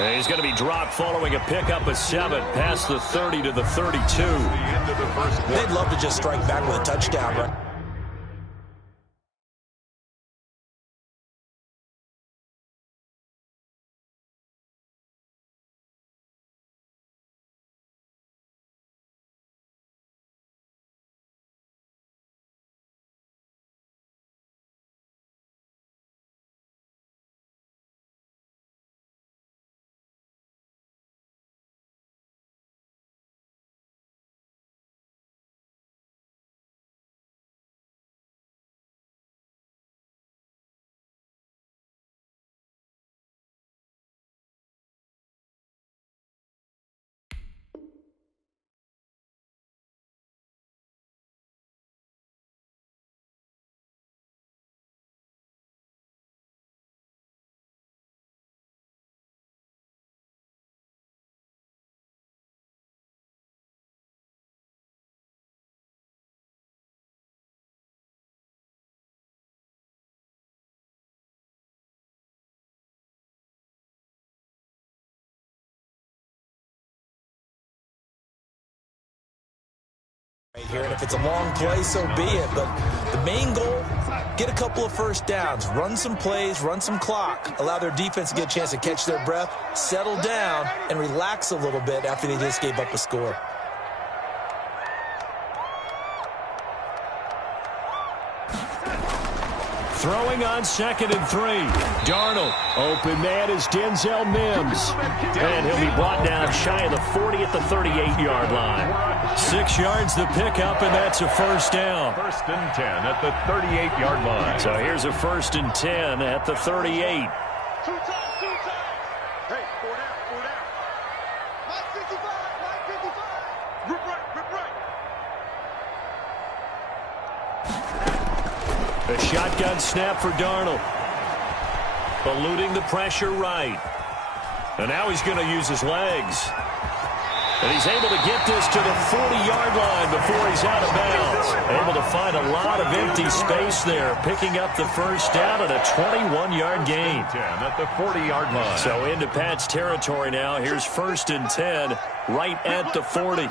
And he's going to be dropped following a pickup of 7 past the 30 to the 32. They'd love to just strike back with a touchdown, right? Here, and if it's a long play, so be it. But the main goal, get a couple of first downs, run some plays, run some clock, allow their defense to get a chance to catch their breath, settle down, and relax a little bit after they just gave up a score. Throwing on 2nd and 3. Darnold, open man is Denzel Mims. And he'll be brought down shy of the 40 at the 38-yard line. 6 yards the pickup, and that's a first down. 1st and 10 at the 38-yard line. So here's a 1st and 10 at the 38. A shotgun snap for Darnold. Eluding the pressure right. And now he's going to use his legs. And he's able to get this to the 40-yard line before he's out of bounds. Able to find a lot of empty space there, picking up the first down at a 21-yard gain. 10 at the 40-yard line. So into Pat's territory now. Here's 1st and 10 right at the 40.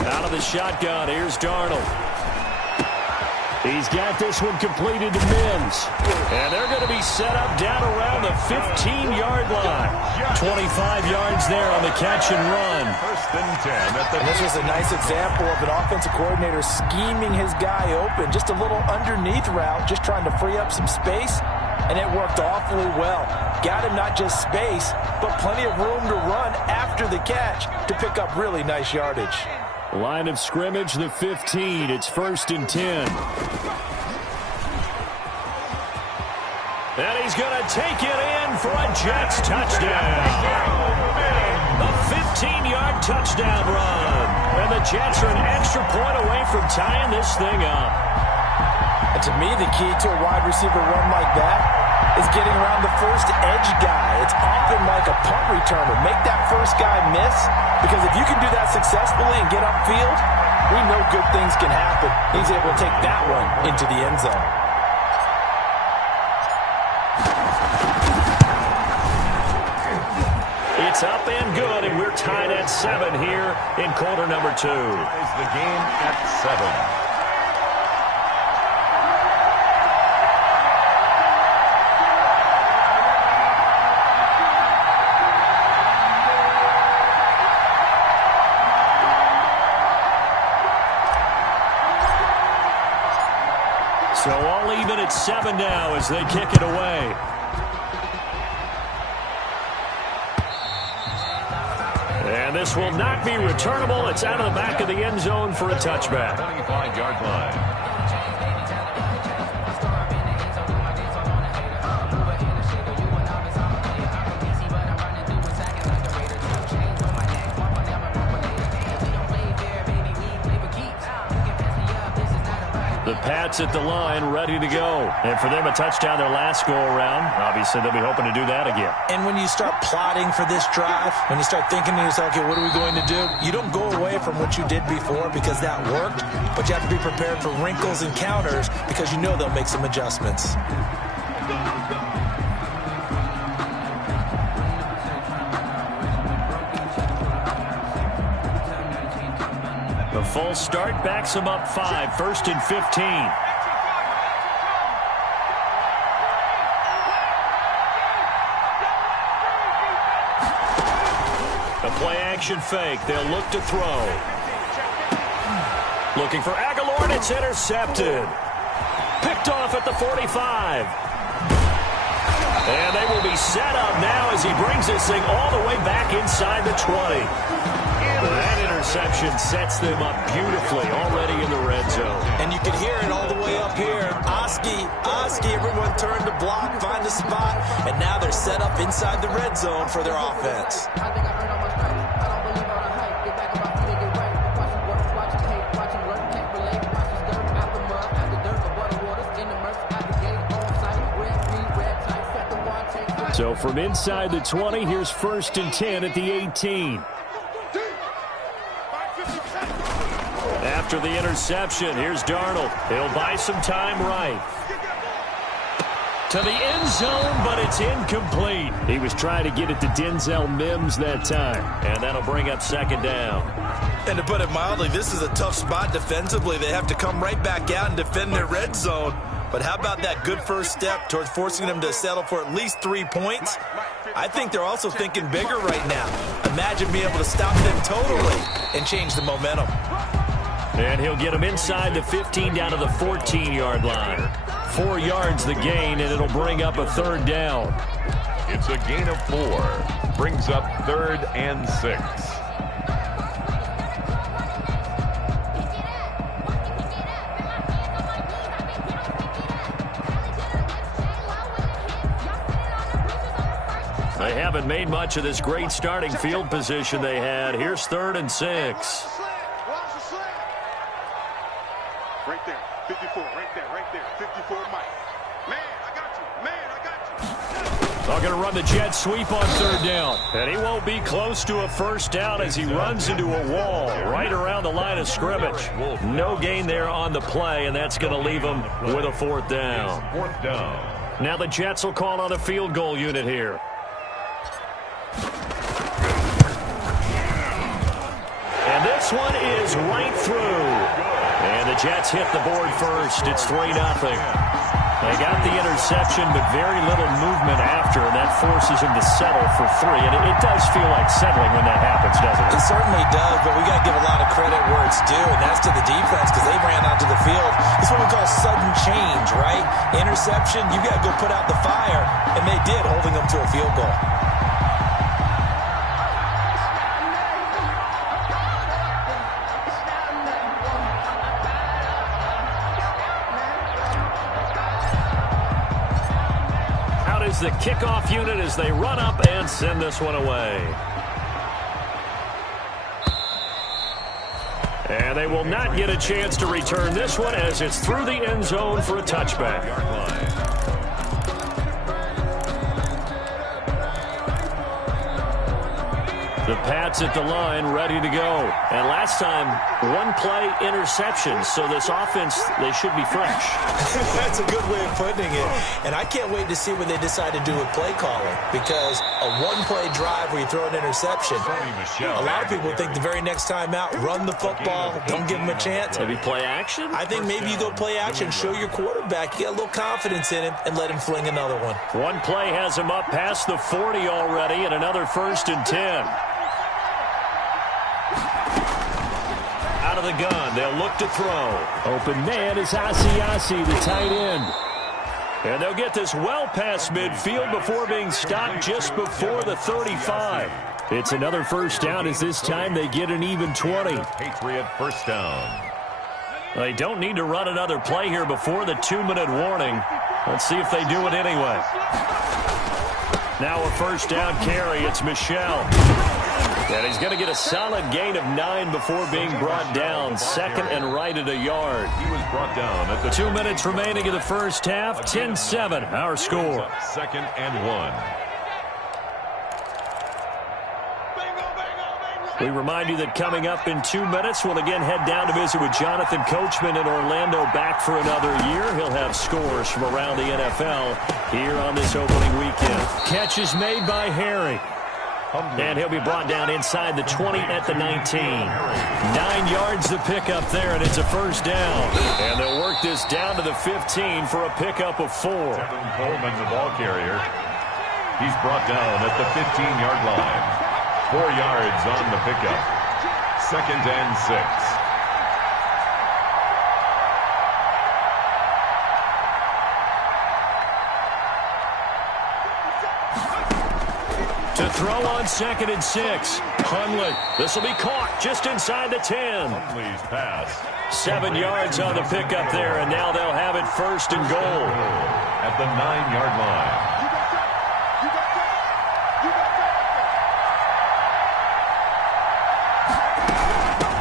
Out of the shotgun, here's Darnold. He's got this one completed to Mims. And they're going to be set up down around the 15-yard line. 25 yards there on the catch and run. 1st and 10 at the... And this was a nice example of an offensive coordinator scheming his guy open. Just a little underneath route, just trying to free up some space. And it worked awfully well. Got him not just space, but plenty of room to run after the catch to pick up really nice yardage. Line of scrimmage, the 15. It's 1st and 10. And he's going to take it in for a Jets touchdown. A 15-yard touchdown run. And the Jets are an extra point away from tying this thing up. And to me, the key to a wide receiver run like that is getting around the first edge guy. It's often like a punt returner. Make that first guy miss, because if you can do that successfully and get upfield, we know good things can happen. He's able to take that one into the end zone. It's up and good, and we're tied at 7 here in quarter number 2. Ties the game at 7. So all even at 7 now as they kick it away. And this will not be returnable. It's out of the back of the end zone for a touchback. 25-yard line. The Pats at the line, ready to go. And for them, a touchdown their last go-around. Obviously, they'll be hoping to do that again. And when you start plotting for this drive, when you start thinking to yourself, okay, what are we going to do? You don't go away from what you did before because that worked, but you have to be prepared for wrinkles and counters because you know they'll make some adjustments. The full start backs them up 5, 1st and 15. A play-action fake. They'll look to throw. Looking for Aguilar, and it's intercepted. Picked off at the 45. And they will be set up now as he brings this thing all the way back inside the 20. That interception sets them up beautifully already in the red zone. And you can hear it all the way up here. Oski, everyone turned to block, find a spot, and now they're set up inside the red zone for their offense. So from inside the 20, here's 1st and 10 at the 18. After the interception, here's Darnold. He'll buy some time right. To the end zone, but it's incomplete. He was trying to get it to Denzel Mims that time, and that'll bring up 2nd down. And to put it mildly, this is a tough spot defensively. They have to come right back out and defend their red zone. But how about that good first step towards forcing them to settle for at least 3 points? I think they're also thinking bigger right now. Imagine being able to stop them totally and change the momentum. And he'll get them inside the 15 down to the 14-yard line. 4 yards the gain, and it'll bring up a 3rd down. It's a gain of 4. Brings up 3rd and 6. They haven't made much of this great starting field position they had. Here's 3rd and 6. Right there, 54, right there, 54, Mike. Man, I got you. They're going to run the jet sweep on 3rd down. And he won't be close to a 1st down as he runs into a wall right around the line of scrimmage. No gain there on the play, and that's going to leave him with a 4th down. 4th down. Now the Jets will call on a field goal unit here. And this one is right through. And the Jets hit the board first. It's 3-0. They got the interception, but very little movement after, and that forces him to settle for 3. And it does feel like settling when that happens, doesn't it? It certainly does, but we got to give a lot of credit where it's due, and that's to the defense because they ran onto the field. It's what we call sudden change, right? Interception, you got to go put out the fire, and they did, holding them to a field goal. The kickoff unit as they run up and send this one away. And they will not get a chance to return this one as it's through the end zone for a touchback. The Pats at the line, ready to go. And last time, 1-play interception. So this offense, they should be fresh. That's a good way of putting it. And I can't wait to see what they decide to do with play calling. Because a 1-play drive where you throw an interception, a lot of people think the very next time out, run the football, don't give them a chance. Maybe play action? I think maybe you go play action, show your quarterback, you get a little confidence in him, and let him fling another one. 1 play has him up past the 40 already, and another 1st and 10. Out of the gun, they'll look to throw. Open man is Asiasi, the tight end. And they'll get this well past midfield before being stopped just before the 35. It's another 1st down as this time they get an even 20. Patriot 1st down. They don't need to run another play here before the 2-minute warning. Let's see if they do it anyway. Now a 1st down carry. It's Michel. And he's going to get a solid gain of 9 before being brought down. Second and right at a yard. He was brought down at the 2 minutes remaining in the first half. 10-7, our score. Second and 1. We remind you that coming up in 2 minutes, we'll again head down to visit with Jonathan Coachman in Orlando, back for another year. He'll have scores from around the NFL here on this opening weekend. Catch is made by Harry. And he'll be brought down inside the 20 at the 19. 9 yards to pick up there, and it's a first down. And they'll work this down to the 15 for a pickup of 4. Coleman, the ball carrier. He's brought down at the 15-yard line. 4 yards on the pickup. Second and 6. To throw on second and 6. Hundley. This will be caught just inside the 10. Hundley's pass. 7 yards on the pickup there, and now they'll have it first and goal. At the 9-yard line.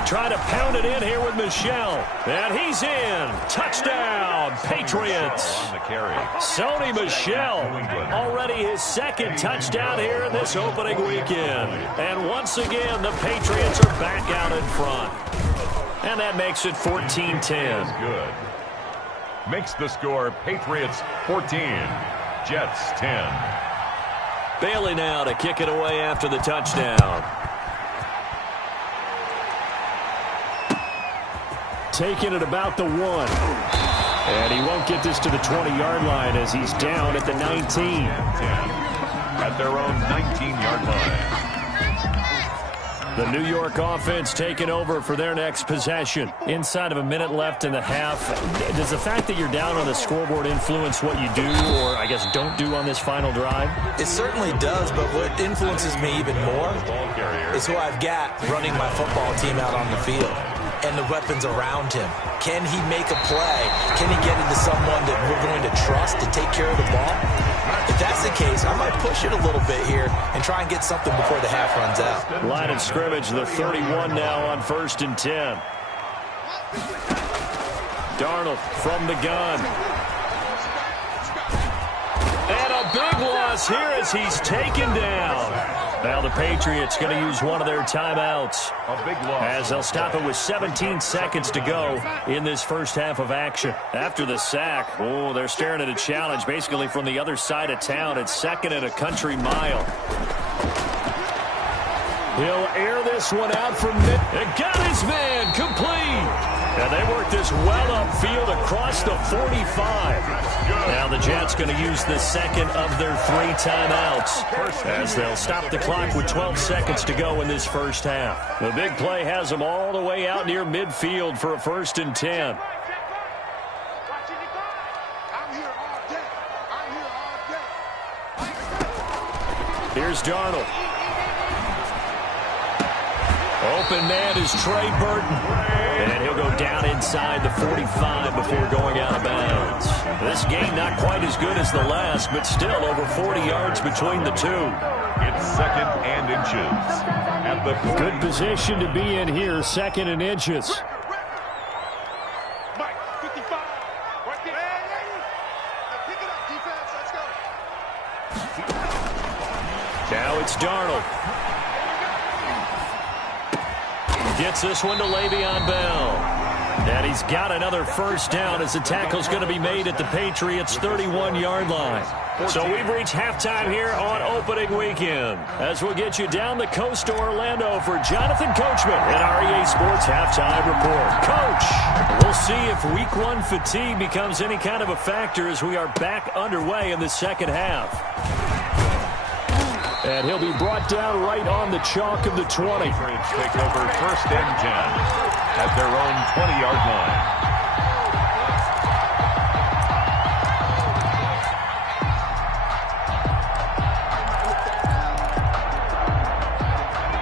Trying to pound it in here with Michel. And he's in. Touchdown, Patriots. On the carry. Sony Michel, already his second touchdown here in this opening weekend. And once again, the Patriots are back out in front. And that makes it 14-10. Good. Makes the score Patriots 14, Jets 10. Bailey now to kick it away after the touchdown. Taking it about the 1. And he won't get this to the 20-yard line as he's down at the 19. At their own 19-yard line. The New York offense taking over for their next possession. Inside of a minute left in the half. Does the fact that you're down on the scoreboard influence what you do, or I guess don't do on this final drive? It certainly does, but what influences me even more is who I've got running my football team out on the field and the weapons around him. Can he make a play? Can he get into someone that we're going to trust to take care of the ball? If that's the case, I might push it a little bit here and try and get something before the half runs out. Line of scrimmage, the 31 now on 1st and 10. Darnold from the gun. And a big loss here as he's taken down. Now the Patriots going to use one of their timeouts A big loss. as they'll stop it with 17 seconds to go in this first half of action. After the sack, they're staring at a challenge basically from the other side of town. It's 2nd and a country mile. He'll air this one out from mid. And got his man complete. And they work this well upfield across the 45. Now the Jets going to use the second of their 3 timeouts as they'll stop the clock with 12 seconds to go in this first half. The big play has them all the way out near midfield for a 1st and 10. Here's Darnold. Open man is Trey Burton. And he'll go down inside the 45 before going out of bounds. This game not quite as good as the last, but still over 40 yards between the two. It's 2nd and inches. At the 40. Good position to be in here, 2nd and inches. Mike, 55. Right there. Pick it up, defense. Let's go. Now it's Darnold. Gets this one to Le'Veon Bell. And he's got another first down as the tackle's going to be made at the Patriots' 31-yard line. So we've reached halftime here on opening weekend. As we'll get you down the coast to Orlando for Jonathan Coachman in our EA Sports Halftime Report. Coach, we'll see if Week 1 fatigue becomes any kind of a factor as we are back underway in the second half. And he'll be brought down right on the chalk of the 20. Patriots take over 1st and 10 at their own 20-yard line.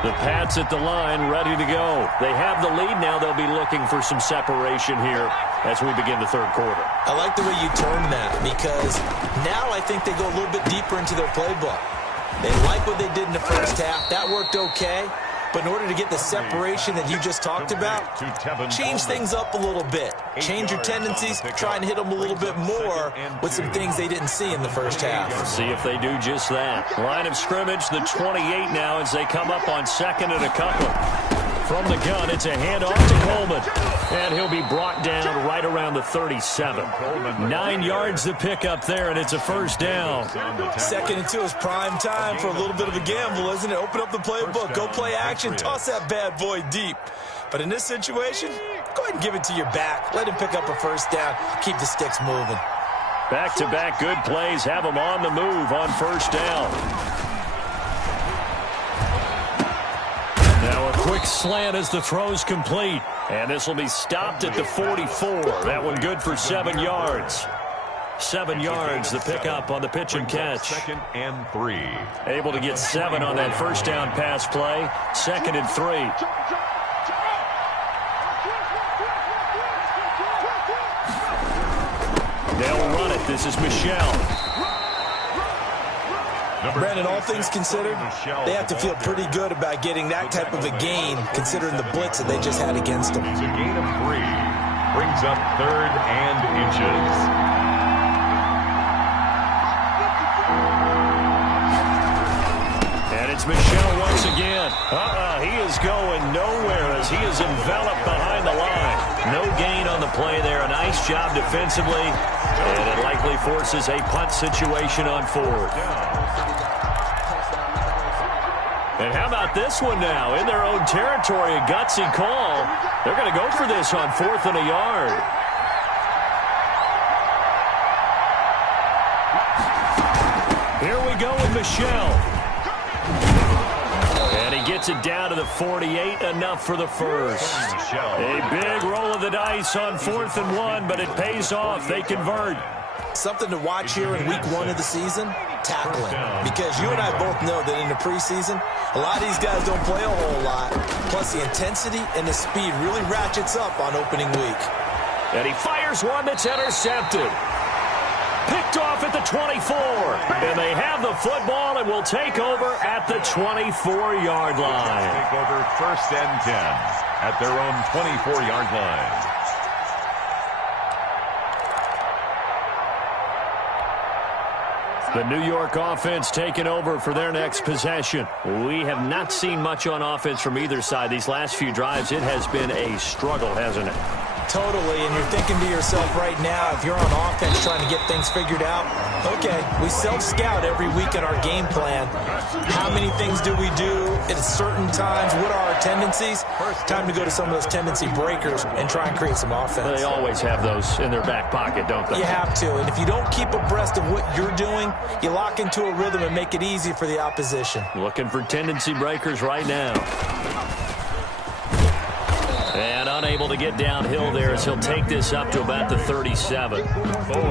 The Pats at the line, ready to go. They have the lead now. They'll be looking for some separation here as we begin the third quarter. I like the way you turned that because now I think they go a little bit deeper into their playbook. They like what they did in the first half. That worked okay. But in order to get the separation that you just talked about, change things up a little bit. Change your tendencies, try and hit them a little bit more with some things they didn't see in the first half. See if they do just that. Line of scrimmage, the 28 now as they come up on second and a couple. From the gun, it's a handoff to Coleman. And he'll be brought down right around the 37. 9 yards to pick up there, and it's a first down. 2nd and 2 is prime time for a little bit of a gamble, isn't it? Open up the playbook, go play action, toss that bad boy deep. But in this situation, go ahead and give it to your back. Let him pick up a first down. Keep the sticks moving. Back-to-back good plays have them on the move on first down. Now a quick slant as the throw's complete. And this will be stopped at the 44. That one good for 7 yards. 7 yards, the pickup on the pitch and catch. 2nd and 3. Able to get 7 on that first down pass play. 2nd and 3. They'll run it. This is Michelle. Brandon, all things considered, they have to feel pretty good about getting that type of a gain, considering the blitz that they just had against them. It's a gain of 3. Brings up 3rd and inches. And it's Michelle once again. He is going nowhere as he is enveloped behind the line. No gain on the play there. A nice job defensively. And it likely forces a punt situation on 4th. And how about this one now? In their own territory, a gutsy call. They're going to go for this on 4th and a yard. Here we go with Michelle. And he gets it down to the 48, enough for the first. A big roll of the dice on 4th and 1, but it pays off. They convert. Something to watch here in week 1 of the season, tackling. Because you and I both know that in the preseason, a lot of these guys don't play a whole lot. Plus, the intensity and the speed really ratchets up on opening week. And he fires one that's intercepted. Picked off at the 24. And they have the football and will take over at the 24-yard line. Take over 1st and 10 at their own 24-yard line. The New York offense taking over for their next possession. We have not seen much on offense from either side. These last few drives, it has been a struggle, hasn't it? Totally, and you're thinking to yourself right now, if you're on offense trying to get things figured out, okay, we self-scout every week in our game plan. How many things do we do at certain times? What are our tendencies? Time to go to some of those tendency breakers and try and create some offense. They always have those in their back pocket, don't they? You have to, and if you don't keep abreast of what you're doing, you lock into a rhythm and make it easy for the opposition. Looking for tendency breakers right now. And unable to get downhill there as he'll take this up to about the 37. Bo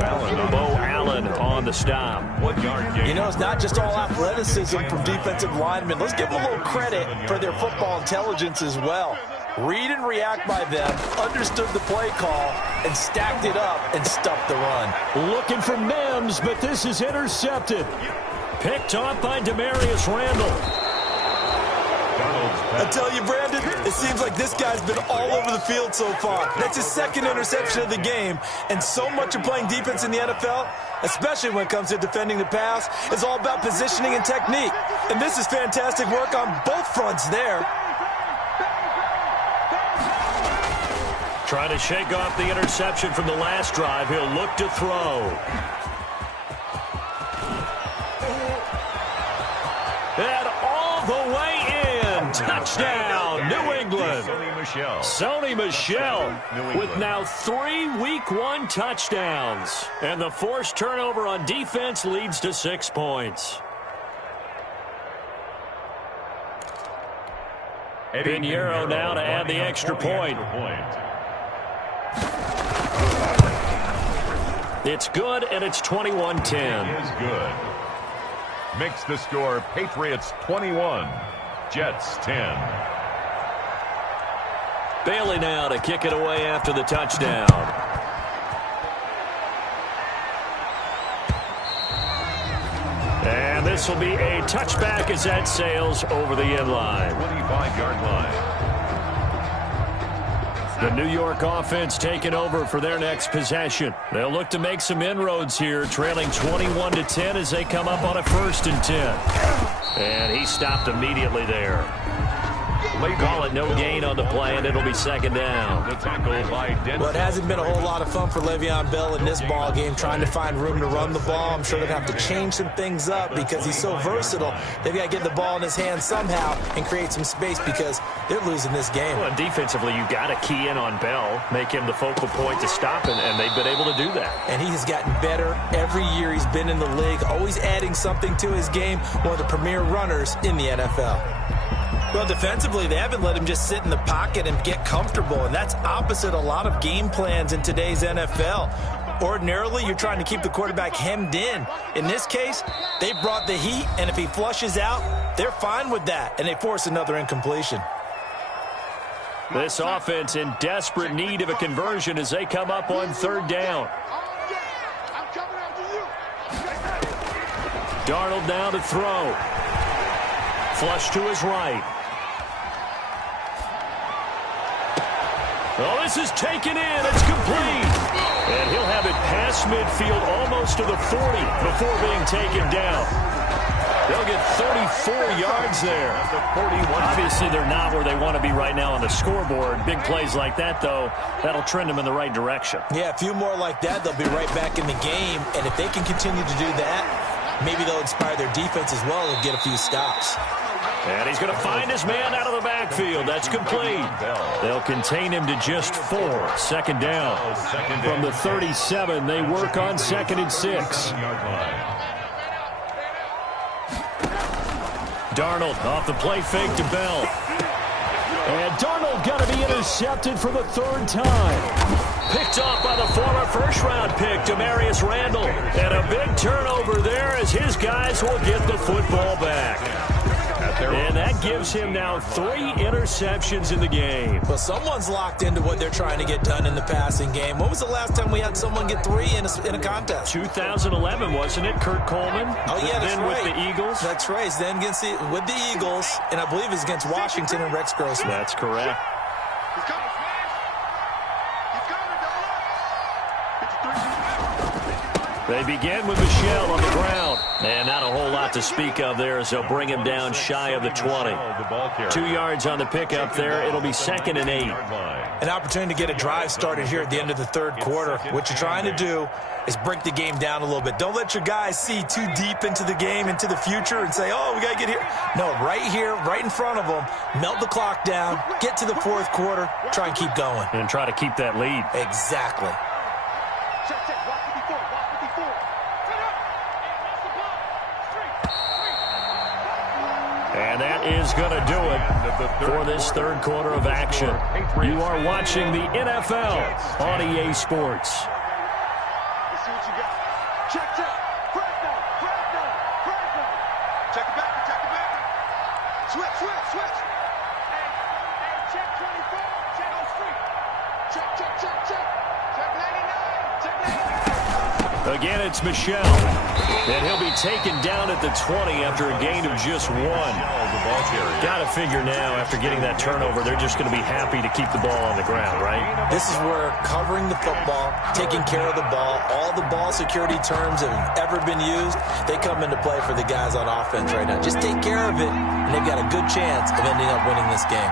Allen on the stop. 1 yard gain. You know, it's not just all athleticism from defensive linemen. Let's give them a little credit for their football intelligence as well. Read and react by them, understood the play call, and stacked it up and stuffed the run. Looking for Mims, but this is intercepted. Picked off by Demarius Randall. I tell you, Brandon, it seems like this guy's been all over the field so far. That's his 2nd interception of the game. And so much of playing defense in the NFL, especially when it comes to defending the pass, is all about positioning and technique. And this is fantastic work on both fronts there. Trying to shake off the interception from the last drive. He'll look to throw. And all the way in. Touchdown, New England. Sony Michel with now 3 Week 1 touchdowns. And the forced turnover on defense leads to 6 points. Pinheiro now to add the extra point. It's good, and it's 21-10. It is good. Makes the score Patriots 21, Jets 10. Bailey now to kick it away after the touchdown. And this this will be a touchback as that sails over the end line. 25-yard line. The New York offense taking over for their next possession. They'll look to make some inroads here, trailing 21-10 as they come up on a 1st and 10. And he stopped immediately there. Call it no gain on the play, and it'll be 2nd down. Well, it hasn't been a whole lot of fun for Le'Veon Bell in this ball game, trying to find room to run the ball. I'm sure they'll have to change some things up because he's so versatile. They've got to get the ball in his hands somehow and create some space because they're losing this game. Well, defensively, you've got to key in on Bell, make him the focal point to stop him, and they've been able to do that. And he has gotten better every year he's been in the league, always adding something to his game, one of the premier runners in the NFL. Well, defensively, they haven't let him just sit in the pocket and get comfortable, and that's opposite a lot of game plans in today's NFL. Ordinarily, you're trying to keep the quarterback hemmed in. In this case, they brought the heat, and if he flushes out, they're fine with that, and they force another incompletion. This offense in desperate need of a conversion as they come up on 3rd down. Darnold now to throw. Flush to his right. Oh, this is taken in. It's complete. And he'll have it past midfield almost to the 40 before being taken down. They'll get 34 yards there. Obviously, they're not where they want to be right now on the scoreboard. Big plays like that, though, that'll trend them in the right direction. Yeah, a few more like that, they'll be right back in the game. And if they can continue to do that, maybe they'll inspire their defense as well and get a few stops. And he's going to find his man out of the backfield. That's complete. They'll contain him to just 4. 2nd down. From the 37, they work on 2nd and 6. Darnold off the play fake to Bell. And Darnold got to be intercepted for the 3rd time. Picked off by the former 1st-round pick, Demarius Randall. And a big turnover there as his guys will get the football back. And that gives him now 3 interceptions in the game. Well, someone's locked into what they're trying to get done in the passing game. When was the last time we had someone get 3 in a contest? 2011, wasn't it? Kurt Coleman? Oh, yeah, that's then right. with the Eagles? That's right. Then with the Eagles, and I believe it's against Washington and Rex Grossman. That's correct. He's coming. He's coming, They begin with Michel on the ground. And not a whole lot to speak of there as they'll bring him down shy of the 20. 2 yards on the pickup there. It'll be 2nd and 8. An opportunity to get a drive started here at the end of the 3rd quarter. What you're trying to do is break the game down a little bit. Don't let your guys see too deep into the game, into the future, and say, oh, we got to get here. No, right here, right in front of them, melt the clock down, get to the 4th quarter, try and keep going. And try to keep that lead. Exactly. And that is going to do it for this 3rd quarter of action. You are watching the NFL on EA Sports. Let's see what you got. Check. Press down. Check it back. Switch. Hey, check 24. Check on street. Check. Check 99. Again, it's Michel. And he'll be taken down at the 20 after a gain of just 1. Got to figure now, after getting that turnover, they're just going to be happy to keep the ball on the ground, right? This is where covering the football, taking care of the ball, all the ball security terms that have ever been used, they come into play for the guys on offense right now. Just take care of it, and they've got a good chance of ending up winning this game.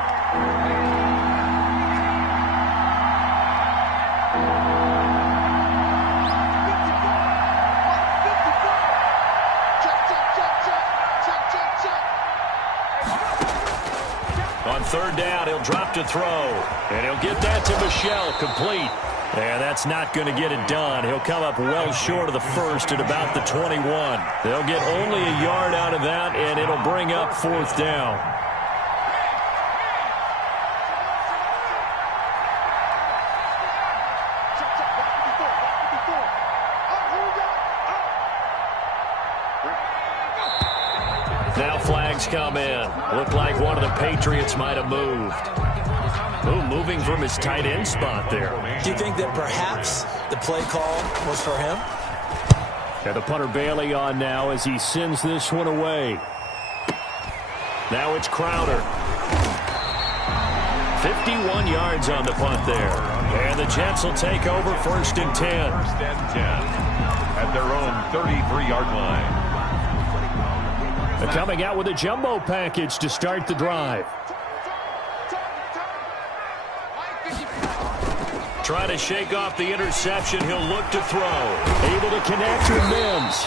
On 3rd down, he'll drop to throw. And he'll get that to Michel, complete. And that's not going to get it done. He'll come up well short of the 1st at about the 21. They'll get only a yard out of that, and it'll bring up 4th down. Now flags come in. Looked like one of the Patriots might have moved. Moving from his tight end spot there. Do you think that perhaps the play call was for him? And the punter Bailey on now as he sends this one away. Now it's Crowder. 51 yards on the punt there. And the Jets will take over 1st and 10. 1st and 10 at their own 33-yard line. They're coming out with a jumbo package to start the drive. Trying to shake off the interception. He'll look to throw. Able to connect with Mims.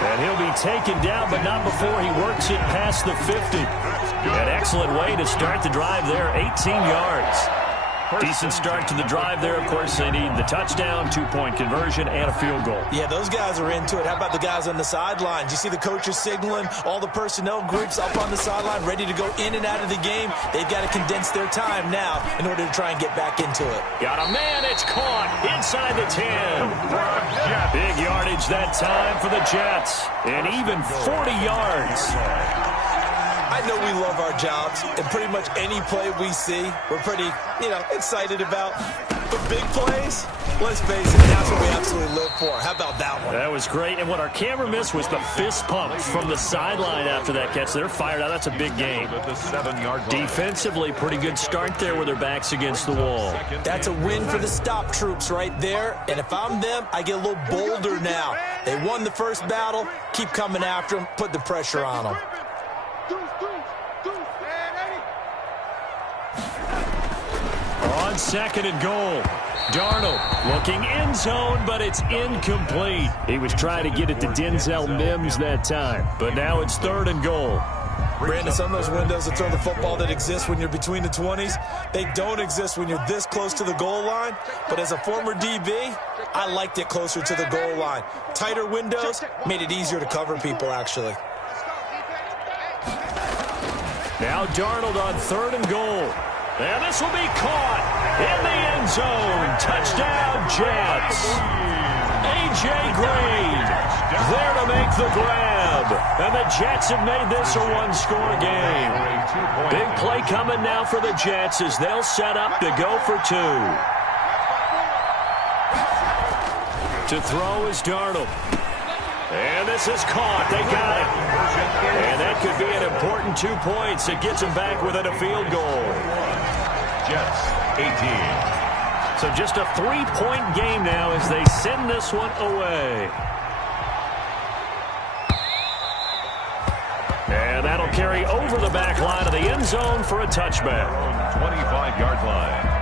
And he'll be taken down, but not before he works it past the 50. An excellent way to start the drive there, 18 yards. Decent start to the drive there. Of course, they need the touchdown, 2-point conversion, and a field goal. Yeah, those guys are into it. How about the guys on the sidelines? You see the coaches signaling, all the personnel groups up on the sideline, ready to go in and out of the game. They've got to condense their time now in order to try and get back into it. Got a man, it's caught inside the 10. Big yardage that time for the Jets, and even 40 yards. I know we love our jobs, and pretty much any play we see, we're pretty, excited about. But big plays, let's face it, that's what we absolutely live for. How about that one? That was great, and what our camera missed was the fist pump from the sideline after that catch. They're fired out. That's a big game. At the 7-yard line. Defensively, pretty good start there with their backs against the wall. That's a win for the stop troops right there, and if I'm them, I get a little bolder now. They won the first battle, keep coming after them, put the pressure on them. On 2nd and goal, Darnold looking end zone, but it's incomplete. He was trying to get it to Denzel Mims that time, but now it's 3rd and goal. Brandon, some of those windows to throw the football that exist when you're between the 20s, they don't exist when you're this close to the goal line. But as a former DB, I liked it closer to the goal line. Tighter windows made it easier to cover people, actually. Now Darnold on 3rd and goal. And this will be caught in the end zone. Touchdown, Jets. A.J. Green there to make the grab. And the Jets have made this a one-score game. Big play coming now for the Jets as they'll set up to go for 2. To throw is Darnold. And this is caught. They got it. And that could be an important 2 points. It gets them back within a field goal. Jets, 18. So just a 3-point game now as they send this one away. And that'll carry over the back line of the end zone for a touchback. 25-yard line.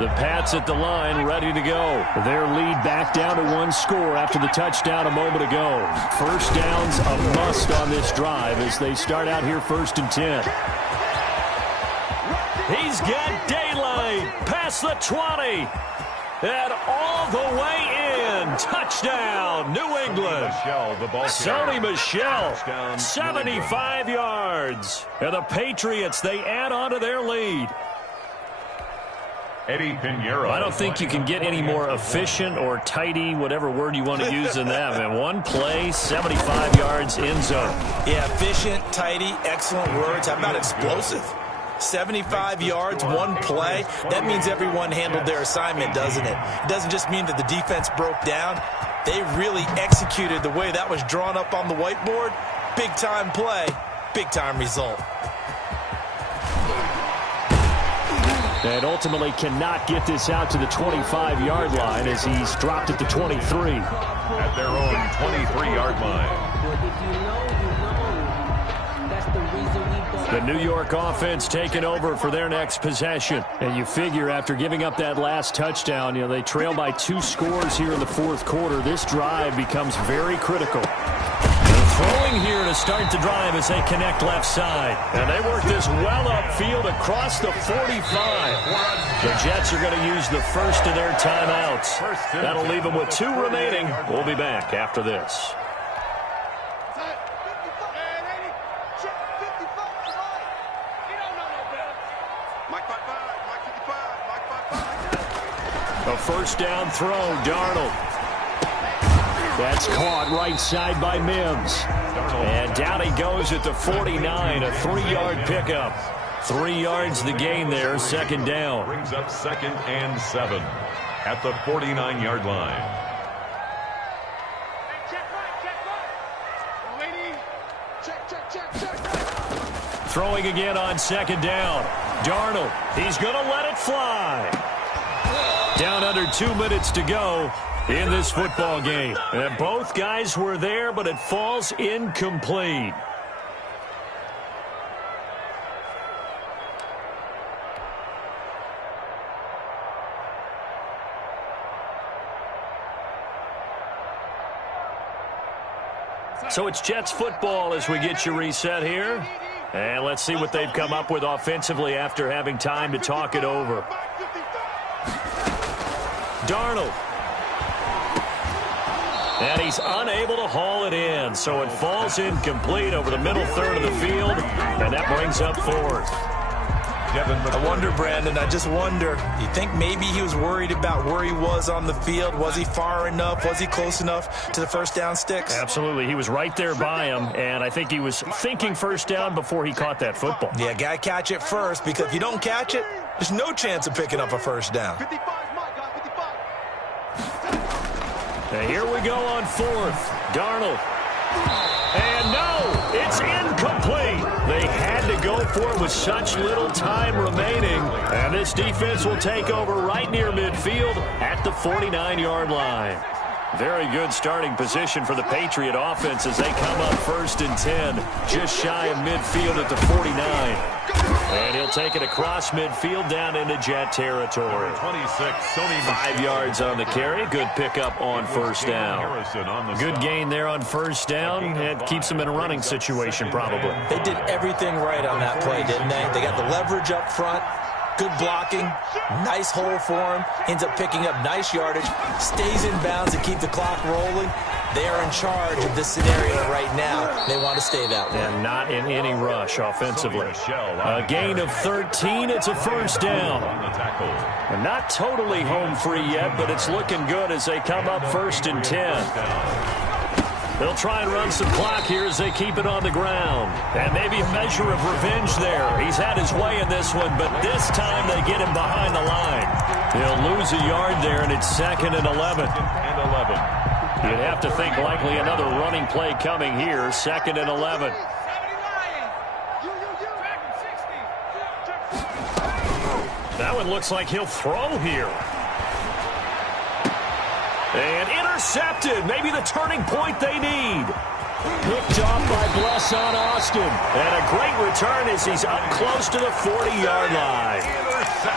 The Pats at the line, ready to go. Their lead back down to 1 score after the touchdown a moment ago. First down's a must on this drive as they start out here 1st and 10. He's got daylight past the 20. And all the way in. Touchdown, New England. Sony Michel, 75 yards. And the Patriots, they add on to their lead. Eddie Pinheiro. I don't think you can get any more efficient or tidy, whatever word you want to use in that. Man, one play, 75 yards, end zone. Yeah, efficient, tidy, excellent words. How about explosive? 75 yards, one play. That means everyone handled their assignment, doesn't it? It doesn't just mean that the defense broke down. They really executed the way that was drawn up on the whiteboard. Big-time play, big-time result. And ultimately cannot get this out to the 25-yard line as he's dropped at the 23. At their own 23-yard line. The New York offense taking over for their next possession. And you figure after giving up that last touchdown, they trail by 2 scores here in the 4th quarter. This drive becomes very critical. Throwing here to start the drive as they connect left side. And they work this well upfield across the 45. The Jets are going to use the first of their timeouts. That'll leave them with 2 remaining. We'll be back after this. A first down throw, Darnold. That's caught right side by Mims. And down he goes at the 49, a 3-yard pickup. 3 yards the gain there, second down. Brings up 2nd and 7 at the 49-yard line. Throwing again on 2nd down. Darnold, he's going to let it fly. Down under 2 minutes to go in this football game. And both guys were there, but it falls incomplete. So it's Jets football as we get you reset here. And let's see what they've come up with offensively after having time to talk it over. Darnold. And he's unable to haul it in, so it falls incomplete over the middle third of the field, and that brings up 4th. I wonder, Brandon, I just wonder, you think maybe he was worried about where he was on the field? Was he far enough? Was he close enough to the first down sticks? Absolutely. He was right there by him, and I think he was thinking first down before he caught that football. Yeah, got to catch it first, because if you don't catch it, there's no chance of picking up a first down. And here we go on 4th. Darnold. And no, it's incomplete. They had to go for it with such little time remaining. And this defense will take over right near midfield at the 49-yard line. Very good starting position for the Patriot offense as they come up 1st and 10, just shy of midfield at the 49. And he'll take it across midfield down into Jet territory. 26, 5 yards on the carry. Good pickup on first down. Good gain there on first down. It keeps them in a running situation probably. They did everything right on that play, didn't they? They got the leverage up front. Good blocking, nice hole for him, ends up picking up nice yardage, stays in bounds to keep the clock rolling. They are in charge of this scenario right now. They want to stay that way. And not in any rush offensively. A gain of 13, it's a first down. And not totally home free yet, but it's looking good as they come up 1st and 10. They'll try and run some clock here as they keep it on the ground. And maybe a measure of revenge there. He's had his way in this one, but this time they get him behind the line. He'll lose a yard there, and it's 2nd and 11. You'd have to think likely another running play coming here, 2nd and 11. That one looks like he'll throw here. And intercepted. Maybe the turning point they need. Picked off by Blesson Austin. And a great return as he's up close to the 40-yard line.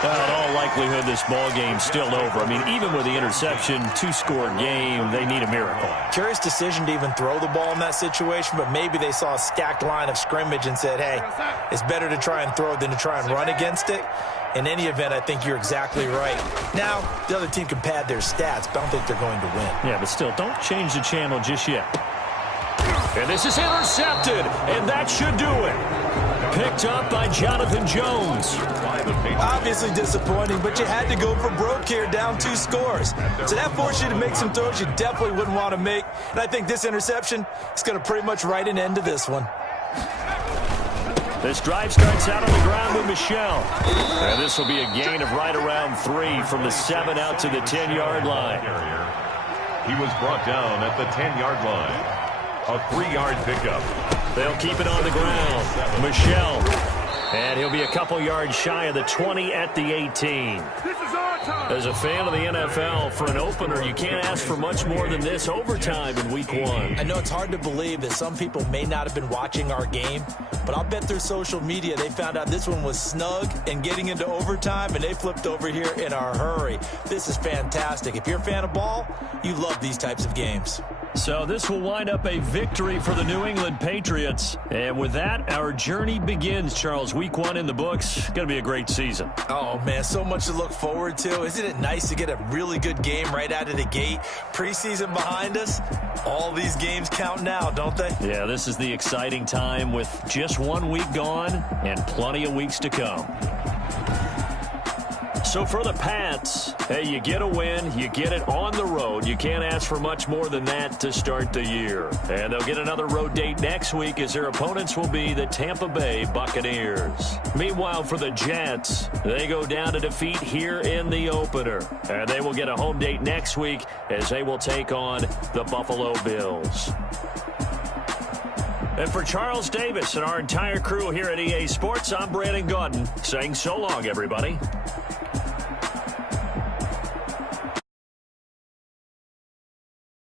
In all likelihood, this ball game's still over. I mean, even with the interception, 2-score game, they need a miracle. Curious decision to even throw the ball in that situation, but maybe they saw a stacked line of scrimmage and said, hey, it's better to try and throw than to try and run against it. In any event, I think you're exactly right. Now, the other team can pad their stats, but I don't think they're going to win. Yeah, but still, don't change the channel just yet. And this is intercepted, and that should do it. Picked up by Jonathan Jones. Obviously disappointing, but you had to go for broke here, down 2 scores. So that forced you to make some throws you definitely wouldn't want to make. And I think this interception is going to pretty much write an end to this one. This drive starts out on the ground with Michel. And this will be a gain of right around 3 from the 7 out to the 10-yard line. He was brought down at the 10-yard line. A 3-yard pickup. They'll keep it on the ground. Michel. And he'll be a couple yards shy of the 20 at the 18. As a fan of the NFL, for an opener, you can't ask for much more than this overtime in week 1. I know it's hard to believe that some people may not have been watching our game, but I'll bet through social media they found out this one was snug and getting into overtime, and they flipped over here in a hurry. This is fantastic. If you're a fan of ball, you love these types of games. So this will wind up a victory for the New England Patriots. And with that, our journey begins, Charles. Week 1 in the books. Going to be a great season. Oh, man, so much to look forward to. Isn't it nice to get a really good game right out of the gate? Preseason behind us. All these games count now, don't they? Yeah, this is the exciting time with just 1 week gone and plenty of weeks to come. So for the Pats, hey, you get a win, you get it on the road. You can't ask for much more than that to start the year. And they'll get another road date next week as their opponents will be the Tampa Bay Buccaneers. Meanwhile, for the Jets, they go down to defeat here in the opener. And they will get a home date next week as they will take on the Buffalo Bills. And for Charles Davis and our entire crew here at EA Sports, I'm Brandon Gaudin saying so long, everybody.